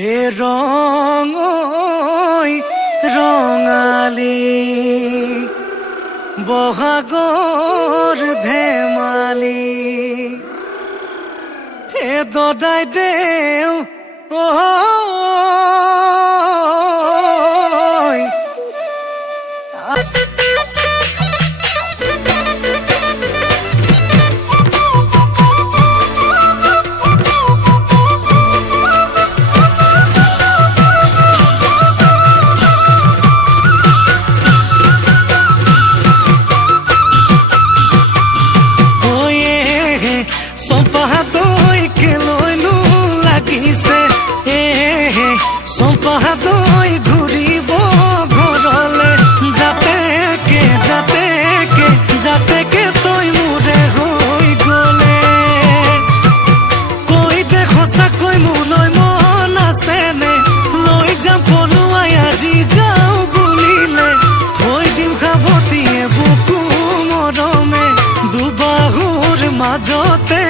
এ ৰঙ ৰঙালী বহাগৰ ধেমালি এ দদাই দেও চম্পাহাদৈ ঘূৰিব ঘৰলে যাতেকে তই মোৰে হৈ গলে কৈ দে সঁচাকৈ মোলৈ মন আছেনে লৈ যাম পলুৱাই আজি যাওঁ বুলিলে থৈ দিম সাৱটিয়ে বুকু মৰমে দুবাহুৰ মাজতে